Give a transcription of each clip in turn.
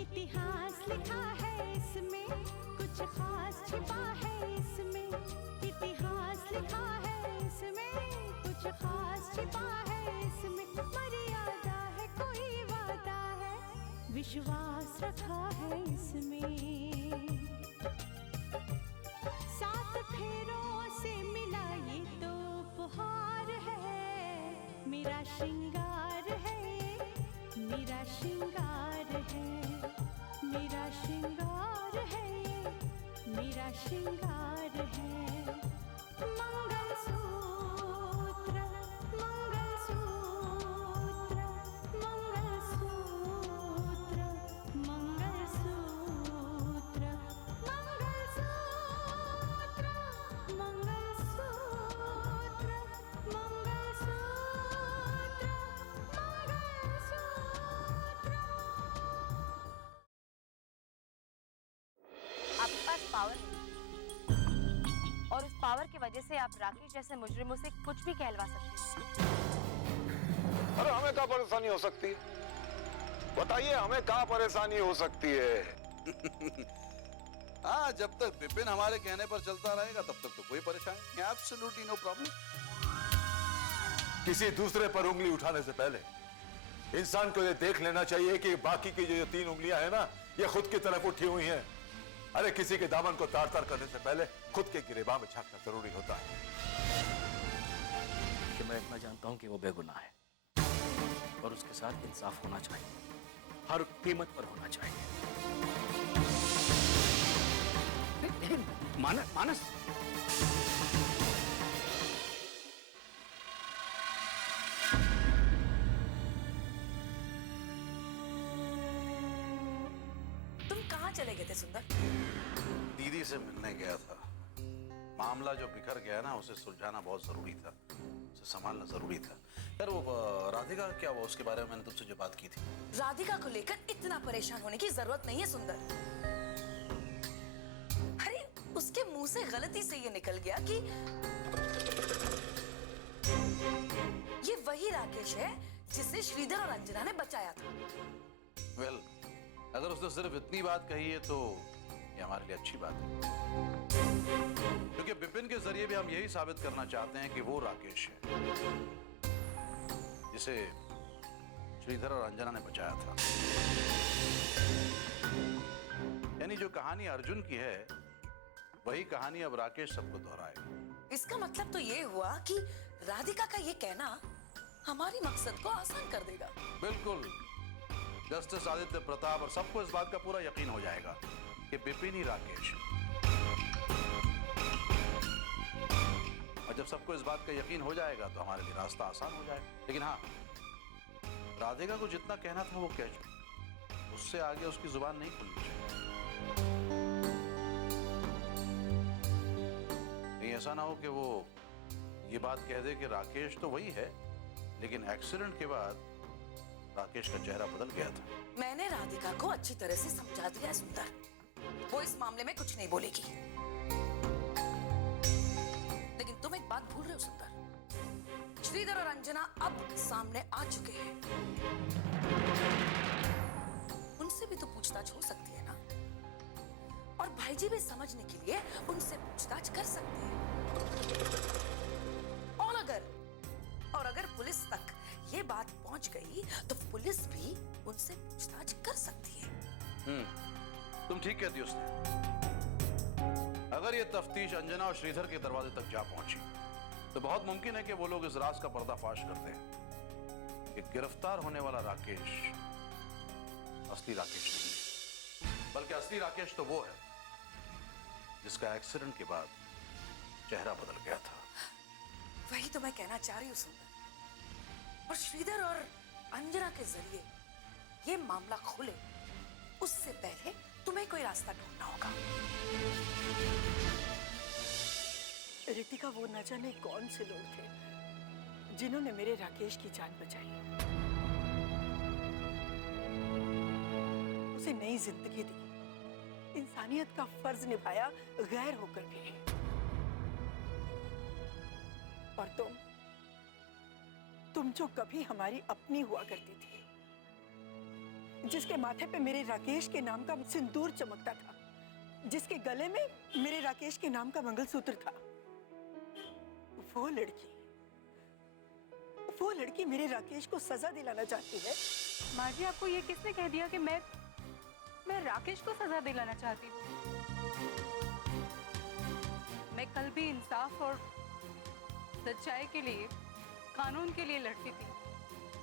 इतिहास लिखा है इसमें, कुछ खास छिपा है इसमें। इतिहास लिखा है इसमें, कुछ खास छिपा है इसमें। मर्यादा है, कोई वादा है, विश्वास रखा है इसमें। सात फेरों से मिला ये तो उपहार है, मेरा श्रृंगार है, मेरा श्रृंगार है, मेरा श्रृंगार है, मेरा श्रृंगार है। मंगलसूत्र, मंगलसूत्र, मंगलसूत्र, मंगलसूत्र, मंगलसूत्र, मंगलसूत्र, आपके पास पावर है और उस पावर की वजह से आप राकेश जैसे मुजरिमों से कुछ भी कहलवा सकते हैं। अरे हमें क्या परेशानी हो सकती है? बताइए, हमें क्या परेशानी हो सकती है? हाँ, जब तक विपिन हमारे कहने पर चलता रहेगा तब तक तो कोई परेशानी नहीं। Absolutely no problem. किसी दूसरे पर उंगली उठाने से पहले इंसान को ये देख लेना चाहिए कि बाकी की जो 3 उंगलियां हैं ना, ये खुद की तरफ उठी हुई हैं। अरे किसी के दामन को तार तार करने से पहले खुद के गिरेबान में झांकना जरूरी होता है। कि मैं इतना जानता हूं कि वो बेगुनाह है और उसके साथ इंसाफ होना चाहिए, हर कीमत पर होना चाहिए। मानस, मानस, चले गए थे सुंदर? दीदी से मिलने गया था। मामला जो बिखर गया ना, उसे सुलझाना बहुत जरूरी था, उसे संभालना जरूरी था। यार वो राधिका क्या हुआ? उसके बारे में मैंने तुमसे जो बात की थी। राधिका को लेकर इतना परेशान होने की जरूरत नहीं है सुंदर। अरे उसके मुंह से गलती से ये निकल गया कि ये वही राकेश है जिसे श्रीधर और अंजना ने बचाया था। वेल, अगर उसने सिर्फ इतनी बात कही है तो ये हमारे लिए अच्छी बात है, क्योंकि विपिन के जरिए भी हम यही साबित करना चाहते हैं कि वो राकेश है जिसे श्रीधर और अंजना ने बचाया था। यानी जो कहानी अर्जुन की है, वही कहानी अब राकेश सबको दोहराएगा। इसका मतलब तो ये हुआ कि राधिका का ये कहना हमारी मकसद को आसान कर देगा। बिल्कुल। जस्टिस आदित्य प्रताप और सबको इस बात का पूरा यकीन हो जाएगा कि विपिन ही राकेश है। और जब सबको इस बात का यकीन हो जाएगा तो हमारे लिए रास्ता आसान हो जाएगा। लेकिन हाँ, राधिका को जितना कहना था वो कह चुकी, उससे आगे उसकी जुबान नहीं खुलनी चाहिए। नहीं, ऐसा ना हो कि वो ये बात कह दे कि राकेश तो वही है, लेकिन एक्सीडेंट के बाद राकेश का चेहरा बदल गया था। मैंने राधिका को अच्छी तरह से समझा दिया सुंदर, वो इस मामले में कुछ नहीं बोलेगी। लेकिन तुम एक बात भूल रहे हो सुंदर, श्रीधर और अंजना अब सामने आ चुके हैं। उनसे भी तो पूछताछ हो सकती है ना, और भाईजी भी समझने के लिए उनसे पूछताछ कर सकते हैं। और अगर पुलिस तक ये बात पहुंच गई तो पुलिस भी उनसे पूछताछ कर सकती है। तुम ठीक कहती हो उसने। अगर ये तफ्तीश अंजना और श्रीधर के दरवाजे तक जा पहुंची तो बहुत मुमकिन है कि वो लोग इस राज का पर्दाफाश करते हैं कि गिरफ्तार होने वाला राकेश असली राकेश नहीं, बल्कि असली राकेश तो वो है जिसका एक्सीडेंट के बाद चेहरा बदल गया था। वही तो मैं कहना चाह रही हूँ सुंदर। और श्रीधर और अंजना के जरिए ये मामला खुले उससे पहले तुम्हें कोई रास्ता ढूंढना होगा। रितिका, वो न जाने कौन से लोग थे जिन्होंने मेरे राकेश की जान बचाई, उसे नई जिंदगी दी, इंसानियत का फर्ज निभाया गैर होकर भी। और तुम जो कभी हमारी अपनी हुआ करती थी, जिसके माथे पे मेरे राकेश के नाम का सिंदूर चमकता था, जिसके गले में मेरे राकेश के नाम का मंगलसूत्र था, वो लड़की मेरे राकेश को सजा दिलाना चाहती है। माँ जी, आपको ये किसने कह दिया कि मैं राकेश को सजा दिलाना चाहती हूँ? मैं कल भी इंसाफ और सच्चाई के लिए, कानून के लिए लड़ती थी,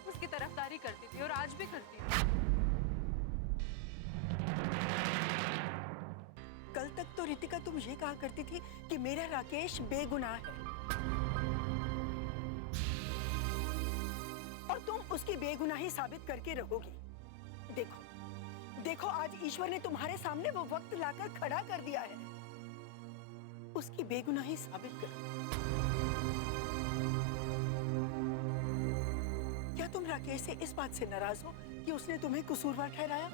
उसकी तरफदारी करती थी और आज भी करती हूँ। कल तक तो रितिका तुम ये कहा करती थी कि मेरा राकेश बेगुनाह है और तुम उसकी बेगुनाही साबित करके रहोगी। देखो आज ईश्वर ने तुम्हारे सामने वो वक्त लाकर खड़ा कर दिया है। उसकी बेगुनाही साबित करो। क्या तुम राकेश से इस बात से नाराज हो कि उसने तुम्हें कसूरवार ठहराया?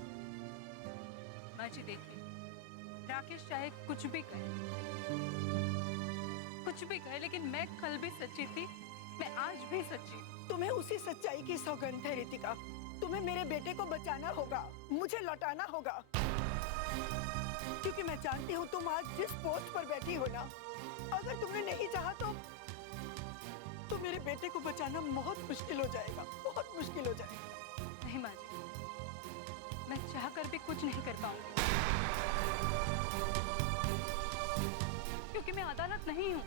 माँ जी देखिए, राकेश चाहे कुछ भी कहे, लेकिन मैं कल भी सच्ची थी, मैं आज भी सच्ची हूँ। तुम्हें उसी सच्चाई की सौगंध है रितिका। तुम्हें मेरे बेटे को बचाना होगा, मुझे लौटाना होगा, क्योंकि मैं जानती हूँ तुम आज जिस पोस्ट पर बैठी हो ना, अगर तुमने नहीं चाहा तो मेरे बेटे को बचाना बहुत मुश्किल हो जाएगा, बहुत मुश्किल हो जाएगा। नहीं माँ जी, मैं चाहकर भी कुछ नहीं कर पाऊंगी, क्योंकि मैं अदालत नहीं हूँ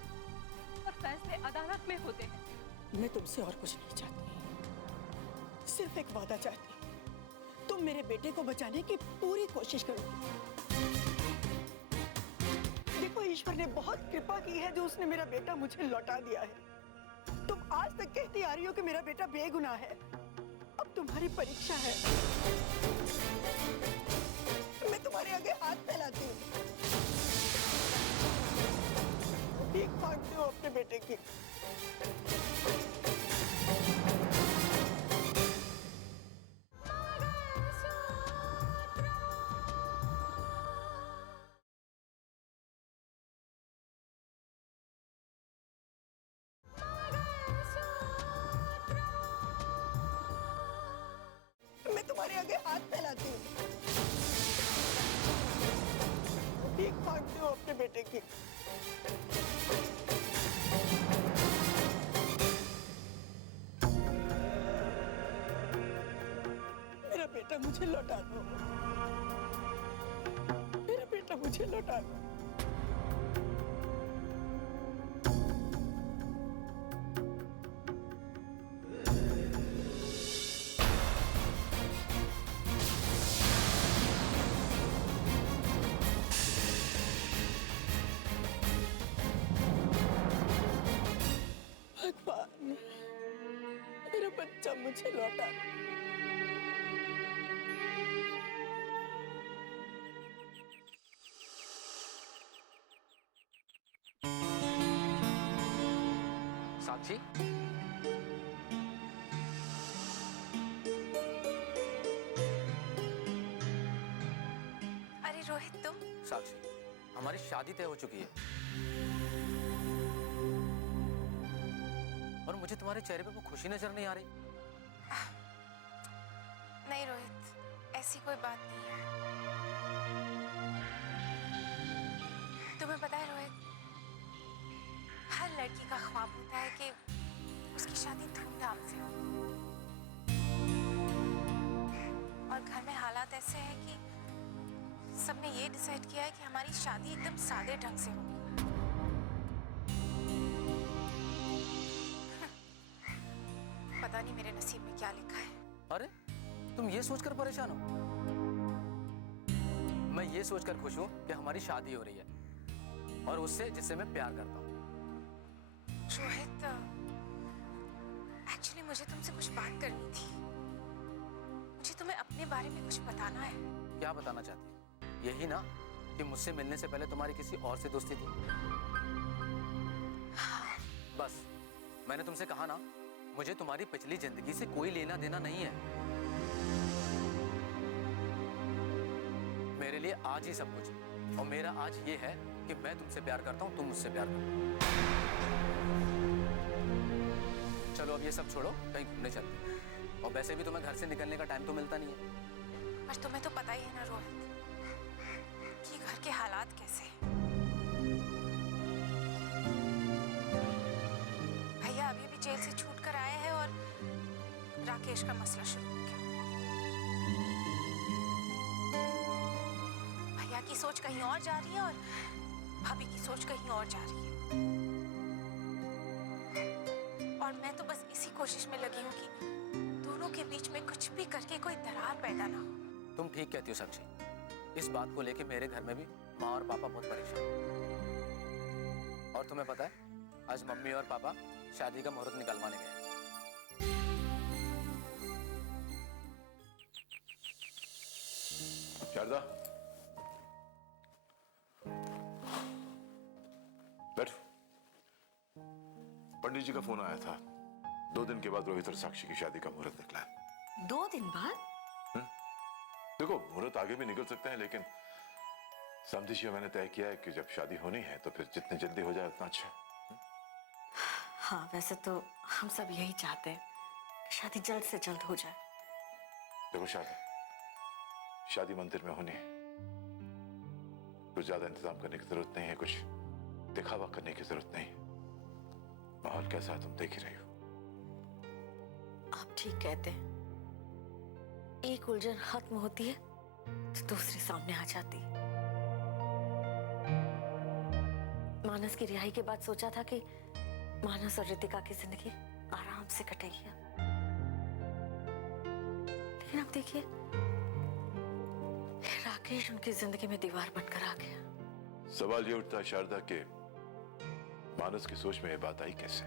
और फैसले अदालत में होते हैं। मैं तुमसे और कुछ नहीं चाहती, सिर्फ एक वादा चाहती हूँ। तुम मेरे बेटे को बचाने की पूरी कोशिश करो। देखो, ईश्वर ने बहुत कृपा की है जो उसने मेरा बेटा मुझे लौटा दिया है। तुम आज तक कहती आ रही हो कि मेरा बेटा बेगुनाह है। अब तुम्हारी परीक्षा है। मैं तुम्हारे आगे हाथ फैलाती हूँ। भीख मांगती हूँ अपने बेटे की। मैं तुम्हारे आगे हाथ फैलाती हूँ। भीख मांगती हूँ अपने बेटे की। मेरा बेटा मुझे लौटा दो। मेरा बेटा मुझे लौटा दो। भगवान, मेरा बच्चा मुझे लौटा दो। साक्षी, अरे रोहित, तुम? साक्षी, हमारी शादी तय हो चुकी है और मुझे तुम्हारे चेहरे पे वो खुशी नजर नहीं आ रही। नहीं रोहित, ऐसी कोई बात नहीं है। तुम्हें पता है रोहित, हर लड़की का ख्वाब होता है कि उसकी शादी धूमधाम से हो, और घर में हालात ऐसे हैं कि सबने ये डिसाइड किया है कि हमारी शादी एकदम सादे ढंग से होगी। पता नहीं मेरे नसीब में क्या लिखा है। अरे, तुम ये सोचकर परेशान हो? मैं ये सोचकर खुश हूँ कि हमारी शादी हो रही है और उससे जिससे मैं प्यार करता हूँ। रोहित, एक्चुअली मुझे तुमसे कुछ बात करनी थी। मुझे तुम्हें अपने बारे में कुछ बताना है। क्या बताना चाहती है? यही ना कि मुझसे मिलने से पहले तुम्हारी किसी और से दोस्ती थी? हाँ। बस, मैंने तुमसे कहा ना, मुझे तुम्हारी पिछली जिंदगी से कोई लेना देना नहीं है। मेरे लिए आज ही सब कुछ है और मेरा आज ये है कि मैं तुमसे प्यार करता हूँ, तुम मुझसे प्यार करो। चलो अब ये सब छोड़ो, कहीं घूमने चलते हैं। और वैसे भी तुम्हें घर से निकलने का टाइम तो मिलता नहीं है। राकेश का मसला शुरू हो गया। भैया की सोच कहीं और जा रही है और भाभी की सोच कहीं और जा रही है, और मैं तो बस इसी कोशिश में लगी हूँ कि दोनों के बीच में कुछ भी करके कोई दरार पैदा ना हो। तुम ठीक कहती हो साक्षी, इस बात को लेके मेरे घर में भी माँ और पापा बहुत परेशान हैं। और तुम्हें पता है, आज मम्मी और पापा शादी का मुहूर्त निकलवाने गए। शारदा, बैठ। पंडित जी का फोन आया था। 2 दिन के बाद रोहित और साक्षी की शादी का मुहूर्त निकला है। 2 दिन बाद? देखो, मुहूर्त आगे भी निकल सकते हैं, लेकिन समझी जी मैंने तय किया है कि जब शादी होनी है तो फिर जितनी जल्दी हो जाए उतना अच्छा है। हाँ, वैसे तो हम सब यही चाहते हैं कि शादी जल्द से जल्द हो जाए। देखो शारदा, शादी मंदिर में होनी है, कुछ ज्यादा इंतजाम करने की जरूरत नहीं है, कुछ दिखावा करने की जरूरत नहीं है। माहौल कैसा है तुम देख ही रही हो। आप ठीक कहते हैं, एक उलझन खत्म होती है तो दूसरी सामने आ जाती है। मानस की रिहाई के बाद सोचा था कि मानस और रितिका की जिंदगी आराम से कटेगी, लेकिन अब देखिए, राकेश उनकी जिंदगी में दीवार बनकर आ गया। सवाल ये उठता है शारदा के मानस की सोच में ये बात आई कैसे?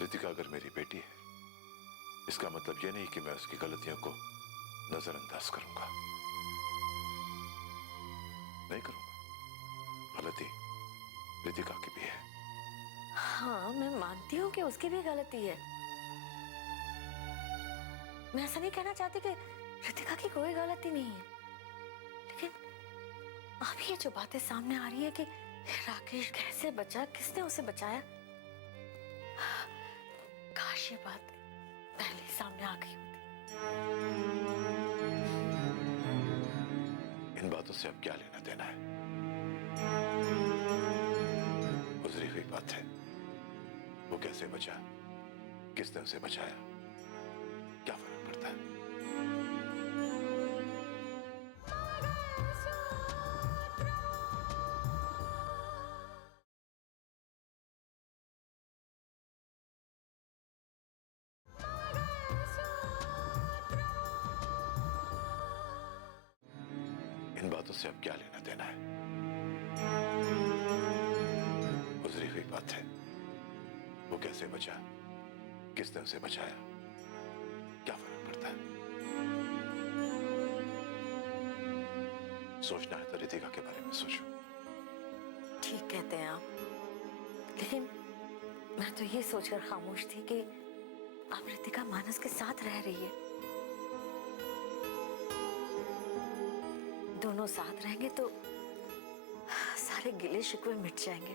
रितिका अगर मेरी बेटी है, इसका मतलब ये नहीं कि मैं उसकी गलतियों को नजरअंदाज करूंगा। नहीं करूंगा। गलती रितिका की भी है। हाँ, मैं मानती हूँ कि उसकी भी गलती है। मैं ऐसा नहीं कहना चाहती कि रितिका की कोई गलती नहीं है, लेकिन अब ये जो बातें सामने आ रही है कि राकेश कैसे बचा, किसने उसे बचाया, काश ये बात पहले ही सामने आ गई होती। इन बातों से अब क्या लेना देना है? गुजरी हुई बात है। वो कैसे बचा, किसने उसे बचाया, क्या फर्क पड़ता है? इन बातों से अब क्या लेना देना है? गुजरी हुई बात है। वो कैसे बचा, किसने उसे बचाया, क्या फर्क पड़ता है? सोचना है तो रितिका के बारे में सोचो। ठीक कहते हैं आप, लेकिन मैं तो ये सोचकर खामोश थी कि अब रितिका मानस के साथ रह रही है। दोनों साथ रहेंगे तो सारे गिले शिकवे मिट जाएंगे।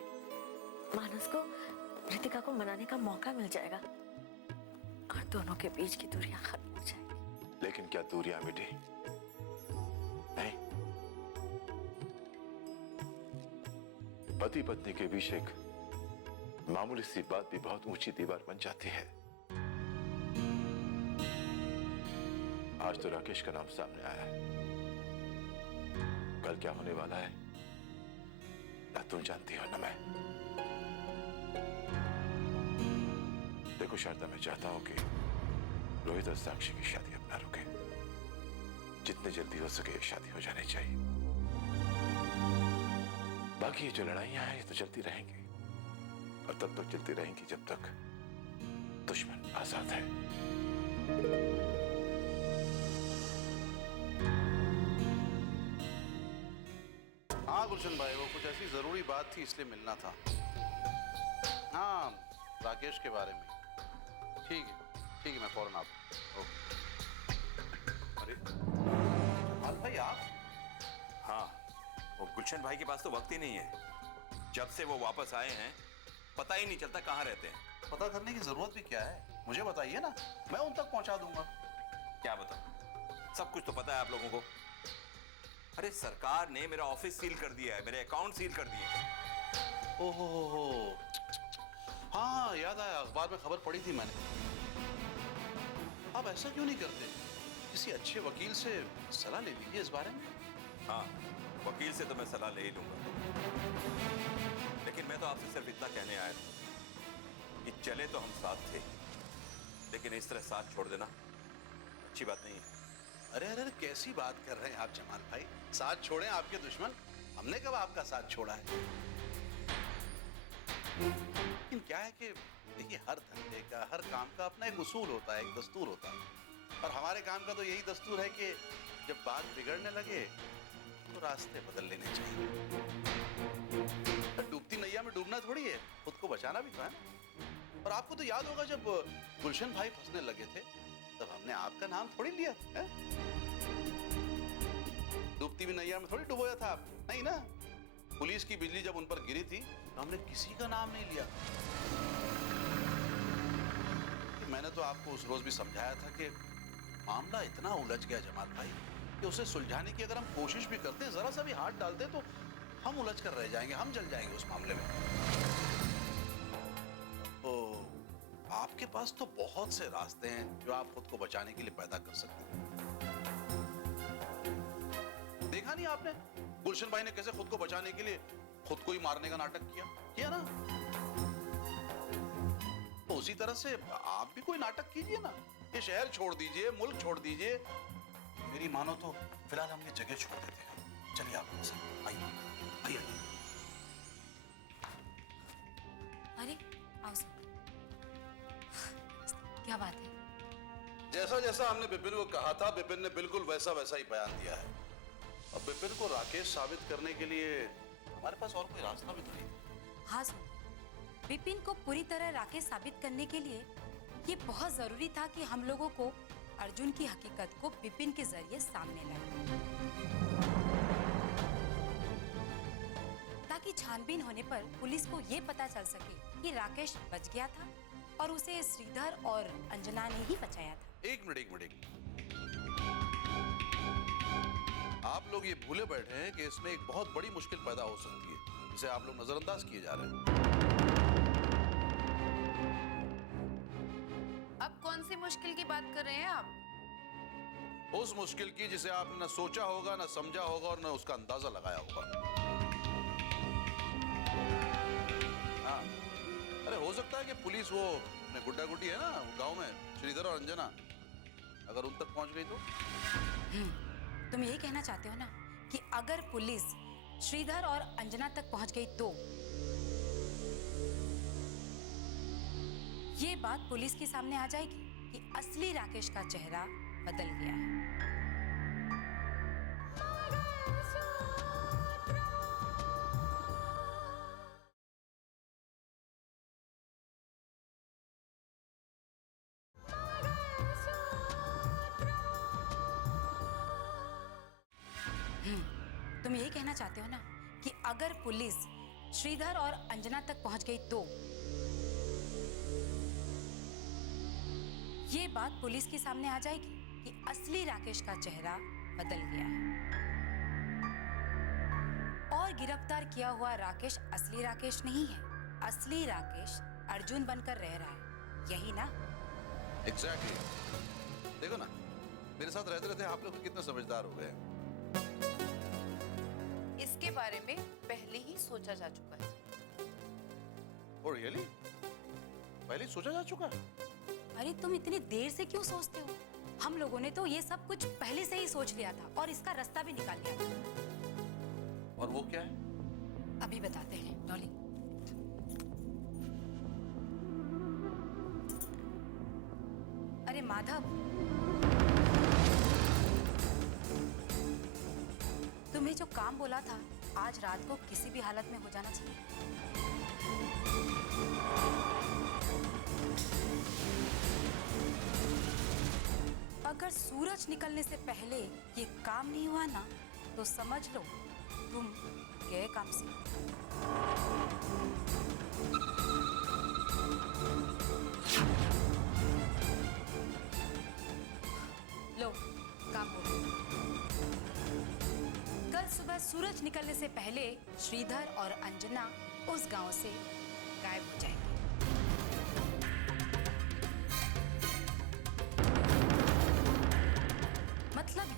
मानस को रितिका को मनाने का मौका मिल जाएगा और दोनों के बीच की दूरियां खत्म हो जाएंगी। लेकिन क्या दूरियां मिटी? नहीं। पति पत्नी के बीच एक मामूली सी बात भी बहुत ऊंची दीवार बन जाती है। आज तो राकेश का नाम सामने आया है, कल क्या होने वाला है ना तुम जानती हो ना मैं। देखो शारदा, मैं चाहता हूं कि रोहित और साक्षी की शादी अब ना रुके। जितने जल्दी हो सके शादी हो जानी चाहिए। बाकी ये जो लड़ाइयां हैं ये तो चलती रहेंगी, और तब तक चलती रहेंगी जब तक दुश्मन आजाद है। हाँ गुलशन भाई, वो कुछ ऐसी जरूरी बात थी इसलिए मिलना था। हाँ, राकेश के बारे में। ठीक है, मैं फौरन आता हूँ। अरे हाल भाई आप? हाँ, वो गुलशन भाई के पास तो वक्त ही नहीं है। जब से वो वापस आए हैं पता ही नहीं चलता कहाँ रहते हैं। पता करने की जरूरत भी क्या है, मुझे बताइए ना, मैं उन तक पहुंचा दूंगा। क्या बताऊं, सब कुछ तो पता है आप लोगों को। अरे सरकार ने मेरा ऑफिस सील कर दिया है, मेरे अकाउंट सील कर दिए हैं। ओहो, हाँ याद आया, अखबार में खबर पड़ी थी मैंने। आप ऐसा क्यों नहीं करते? किसी अच्छे वकील से सलाह ले लीजिए इस बारे में। हाँ, वकील से तो मैं सलाह ले ही लूंगा, लेकिन मैं तो आपसे सिर्फ इतना कहने आया था कि चले तो हम साथ थे, लेकिन इस तरह साथ छोड़ देना अच्छी बात नहीं है। अरे अरे अरे, कैसी बात कर रहे हैं आप जमाल भाई? साथ छोड़े आपके दुश्मन? हमने कब आपका साथ छोड़ा है? लेकिन क्या है कि देखिए, हर धंधे का, हर काम का अपना एक उसूल होता है, एक दस्तूर होता है, और हमारे काम का तो यही दस्तूर है कि जब बात बिगड़ने लगे तो रास्ते बदल लेने चाहिए। डूबती नैया में डूबना थोड़ी है, खुद को बचाना भी तो है ना। और आपको तो याद होगा, जब गुलशन भाई फंसने लगे थे तब हमने आपका नाम थोड़ी लिया है? डूबती हुई नैया में थोड़ी डुबोया था आप, नहीं ना। पुलिस की बिजली जब उन पर गिरी थी तो हमने किसी का नाम नहीं लिया। मैंने तो आपको उस रोज भी समझाया था कि मामला इतना उलझ गया जमाल भाई कि उसे सुलझाने की अगर हम कोशिश भी करते, जरा सा भी हाथ डालते, तो हम उलझ कर रह जाएंगे, हम जल जाएंगे उस मामले में। तो आपके पास तो बहुत से रास्ते हैं जो आप खुद को बचाने के लिए पैदा कर सकते हैं। देखा नहीं आपने गुलशन भाई ने कैसे खुद को बचाने के लिए खुद को ही मारने का नाटक किया ना? तो उसी तरह से आप भी कोई नाटक कीजिए ना। ये शहर छोड़ दीजिए, मुल्क छोड़ दीजिए, मेरी मानो तो फिलहाल हम ये जगह छोड़ देते हैं। चलिए आप लोग आइए आइए। अरे आओ सर। क्या बात है? जैसा जैसा हमने बिपिन को कहा था, बिपिन ने बिल्कुल वैसा वैसा ही बयान दिया है। अब बिपिन को राकेश साबित करने के लिए हमारे पास और कोई रास्ता भी तो नहीं। हाँ सुन, विपिन को पूरी तरह राकेश साबित करने के लिए ये बहुत जरूरी था कि हम लोगों को अर्जुन की हकीकत को विपिन के जरिए सामने लाए, ताकि छानबीन होने पर पुलिस को ये पता चल सके कि राकेश बच गया था और उसे श्रीधर और अंजना ने ही बचाया था। एक मिनट। आप लोग ये भूले बैठे हैं कि इसमें एक बहुत बड़ी मुश्किल पैदा हो सकती है, जिसे आप लोग नजरअंदाज किए जा रहे हैं। अब कौन सी मुश्किल की बात कर रहे हैं आप? उस मुश्किल की जिसे आपने न सोचा होगा, न समझा होगा और न उसका अंदाजा लगाया होगा। हाँ, अरे हो सकता है कि पुलिस वो गुड्डा गुड्डी है ना गांव में, श्रीधर और अंजना, अगर उन तक पहुंच गई तो? तुम यही कहना चाहते हो ना कि अगर पुलिस श्रीधर और अंजना तक पहुंच गई तो ये बात पुलिस के सामने आ जाएगी कि असली राकेश का चेहरा बदल गया है। तुम यही कहना चाहते हो ना कि अगर पुलिस श्रीधर और अंजना तक पहुंच गई तो ये बात पुलिस के सामने आ जाएगी कि असली राकेश का चेहरा बदल गया है और गिरफ्तार किया हुआ राकेश असली राकेश नहीं है। असली राकेश अर्जुन बनकर रह रहा है, यही ना? एग्जैक्टली। देखो ना, मेरे साथ रहते रहते आप लोग कितने समझदार हो गए। इसके बारे में पहले ही सोचा जा चुका है। Oh, really? पहले सोचा जा चुका है? अरे तुम इतनी देर से क्यों सोचते हो? हम लोगों ने तो ये सब कुछ पहले से ही सोच लिया था और इसका रास्ता भी निकाल लिया था। और वो क्या है? अभी बताते हैं डॉली। अरे माधव, तुम्हें जो काम बोला था आज रात को किसी भी हालत में हो जाना चाहिए। अगर सूरज निकलने से पहले ये काम नहीं हुआ ना तो समझ लो तुम गए काम से। लो काम हो गया। कल सुबह सूरज निकलने से पहले श्रीधर और अंजना उस गांव से गायब हो जाएंगे।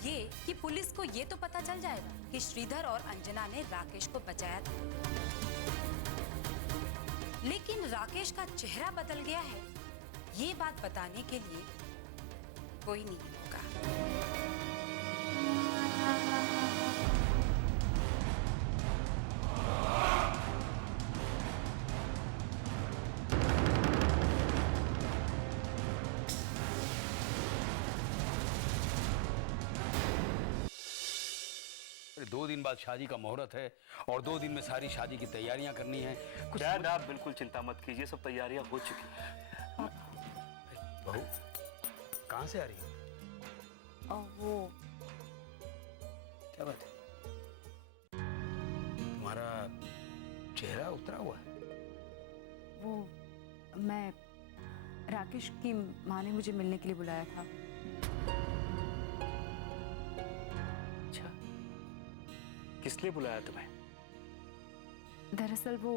ये कि पुलिस को ये तो पता चल जाएगा कि श्रीधर और अंजना ने राकेश को बचाया था, लेकिन राकेश का चेहरा बदल गया है ये बात बताने के लिए कोई नहीं होगा। अरे 2 दिन बाद शादी का मुहूर्त है और 2 दिन में सारी शादी की तैयारियां करनी है। कुछ डैड आप बिल्कुल चिंता मत कीजिए, सब तैयारियां हो चुकी हैं। बहू कहाँ से आ रही हो? वो क्या बात है? तुम्हारा चेहरा उतरा हुआ है। वो मैं राकेश की माँ ने मुझे मिलने के लिए बुलाया था। अच्छा, किस लिए बुलाया तुम्हें? दरअसल वो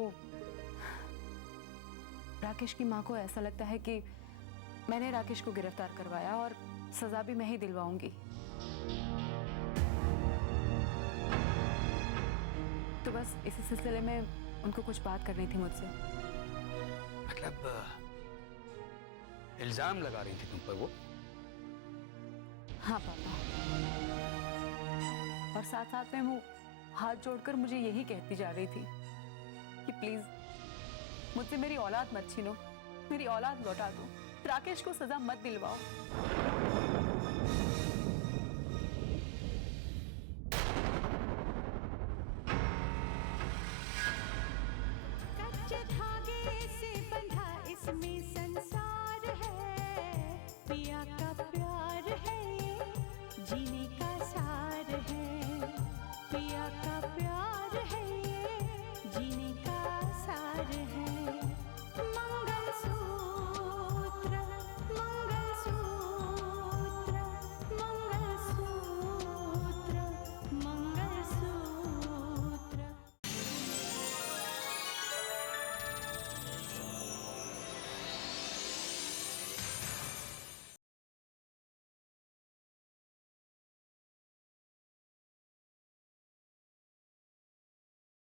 राकेश की माँ को ऐसा लगता है कि मैंने राकेश को गिरफ्तार करवाया और सजा भी मैं ही दिलवाऊंगी। तो बस इसी सिलसिले में उनको कुछ बात करनी थी मुझसे। मतलब इल्जाम लगा रही थी तुम पर वो? हाँ पापा, और साथ साथ में वो हाथ जोड़कर मुझे यही कहती जा रही थी कि प्लीज मुझसे मेरी औलाद मत छीनो, मेरी औलाद लौटा दो, राकेश को सजा मत दिलवाओ।